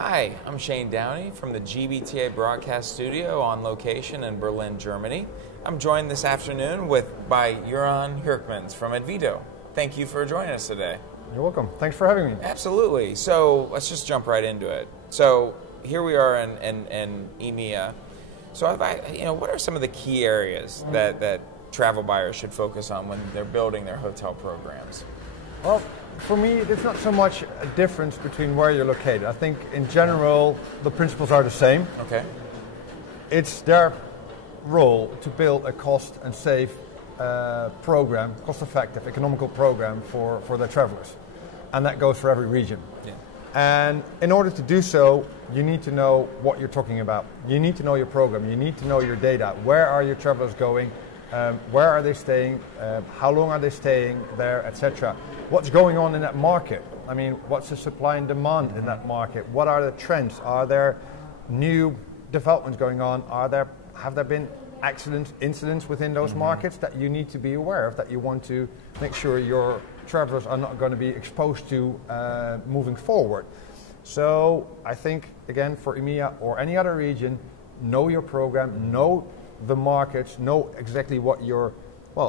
Hi, I'm Shane Downey from the GBTA broadcast studio on location in Berlin, Germany. I'm joined this afternoon by Jeroen Hurkmans from Advito. Thank you for joining us today. You're welcome. Thanks for having me. Absolutely. So let's just jump right into it. So here we are in EMEA. So what are some of the key areas that travel buyers should focus on when they're building their hotel programs? Well, for me, there's not so much a difference between where you're located. I think in general, the principles are the same. Okay. It's their role to build a cost and safe program, cost-effective, economical program for their travelers. And that goes for every region. Yeah. And in order to do so, you need to know what you're talking about. You need to know your program. You need to know your data. Where are your travelers going? Where are they staying? How long are they staying there, etc. What's going on in that market? I mean, what's the supply and demand in that market? What are the trends? Are there new developments going on? Have there been incidents within those markets that you need to be aware of, that you want to make sure your travelers are not going to be exposed to moving forward? So I think, again, for EMEA or any other region, know your program, know the markets, know exactly what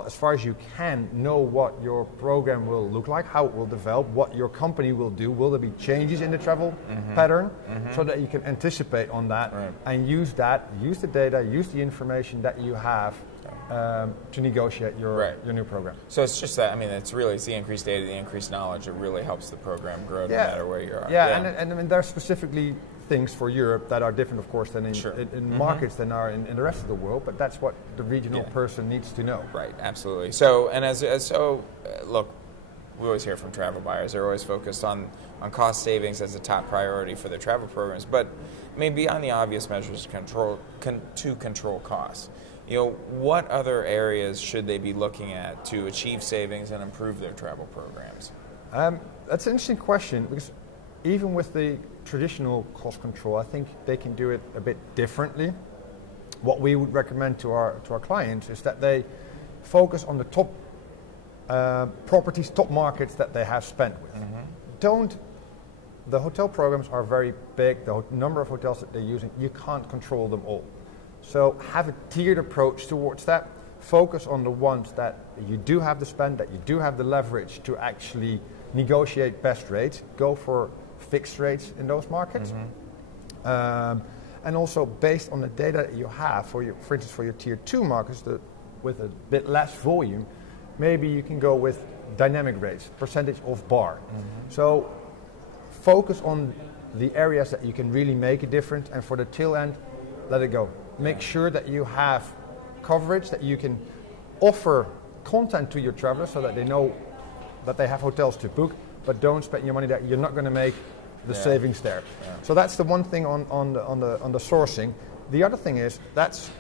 as far as you can, know what your program will look like, how it will develop, what your company will do. Will there be changes in the travel pattern so that you can anticipate on that and use the data, use the information that you have to negotiate your new program. So it's just that, it's the increased data, the increased knowledge that really helps the program grow no matter where you are. And I mean, there are specifically things for Europe that are different, of course, than in markets than are in the rest of the world, but that's what the regional person needs to know. Right, absolutely. So, look, we always hear from travel buyers, they're always focused on cost savings as a top priority for their travel programs, but beyond the obvious measures to control costs, what other areas should they be looking at to achieve savings and improve their travel programs? That's an interesting question, because even with the traditional cost control, I think they can do it a bit differently. What we would recommend to our clients is that they focus on the top properties, top markets that they have spent with. The hotel programs are very big, the number of hotels that they're using, you can't control them all. So have a tiered approach towards that. Focus on the ones that you do have the spend, that you do have the leverage to actually negotiate best rates. Go for fixed rates in those markets. And also based on the data that you have, for instance, for your tier 2 markets with a bit less volume, maybe you can go with dynamic rates, percentage of bar. So focus on the areas that you can really make a difference, and for the tail end, let it go. Make sure that you have coverage, that you can offer content to your travelers so that they know that they have hotels to book, but don't spend your money that you're not going to make the savings there. So that's the one thing on the sourcing. The other thing is that's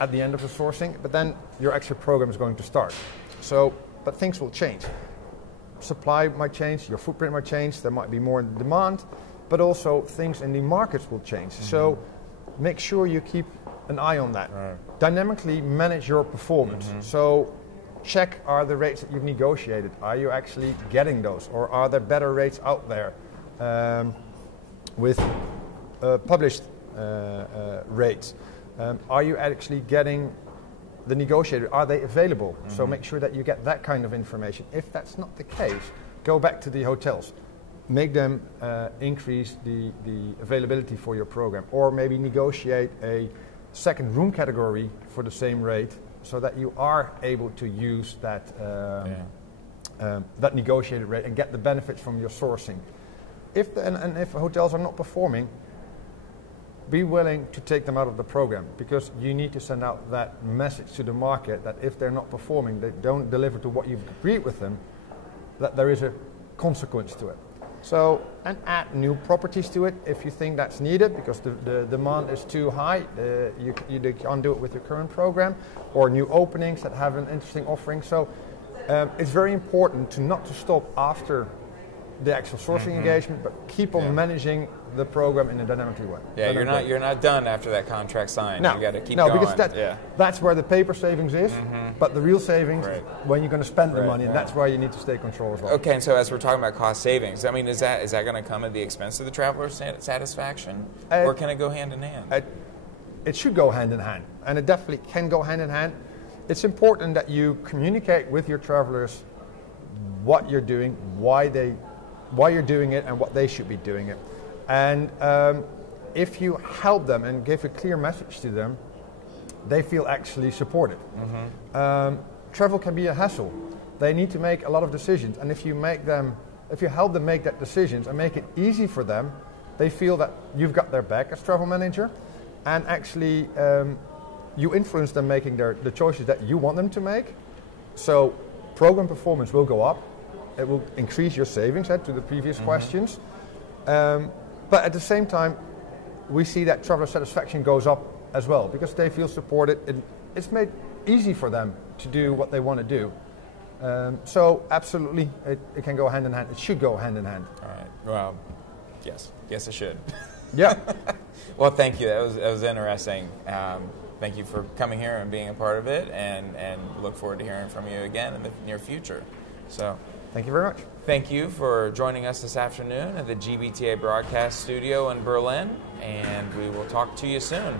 at the end of the sourcing, but then your actual program is going to start. But things will change. Supply might change, your footprint might change, there might be more demand, but also things in the markets will change. So make sure you keep an eye on that. Dynamically manage your performance. So check, are the rates that you've negotiated, are you actually getting those, or are there better rates out there with published rates? Are you actually getting the negotiated, are they available? So make sure that you get that kind of information. If that's not the case, go back to the hotels. Make them increase the availability for your program, or maybe negotiate a second room category for the same rate, so that you are able to use that that negotiated rate and get the benefits from your sourcing. If hotels are not performing, be willing to take them out of the program, because you need to send out that message to the market that if they're not performing, they don't deliver to what you've agreed with them, that there is a consequence to it. So, and add new properties to it if you think that's needed, because the demand is too high. You can't do it with your current program, or new openings that have an interesting offering. So it's very important not to stop after the actual sourcing engagement, but keep on managing the program in a dynamically way. Yeah, you're not done after that contract signed. No, you got to keep going. Because that's where the paper savings is, but the real savings is when you're going to spend the money, and that's why you need to stay control as well. Okay, and so as we're talking about cost savings, I mean, is that going to come at the expense of the traveler's satisfaction, or can it go hand in hand? It should go hand in hand, and it definitely can go hand in hand. It's important that you communicate with your travelers what you're doing, why you're doing it, and what they should be doing it. And if you help them and give a clear message to them, they feel actually supported. Travel can be a hassle. They need to make a lot of decisions, and if you help them make that decisions and make it easy for them, they feel that you've got their back as travel manager, and actually you influence them making the choices that you want them to make. So program performance will go up. It will increase your savings, to the previous questions. But at the same time, we see that traveler satisfaction goes up as well because they feel supported. It's made easy for them to do what they want to do. So absolutely, it can go hand in hand. It should go hand in hand. All right. Well, yes, it should. Yeah. Well, thank you. That was interesting. Thank you for coming here and being a part of it, and look forward to hearing from you again in the near future. So, thank you very much. Thank you for joining us this afternoon at the GBTA broadcast studio in Berlin, and we will talk to you soon.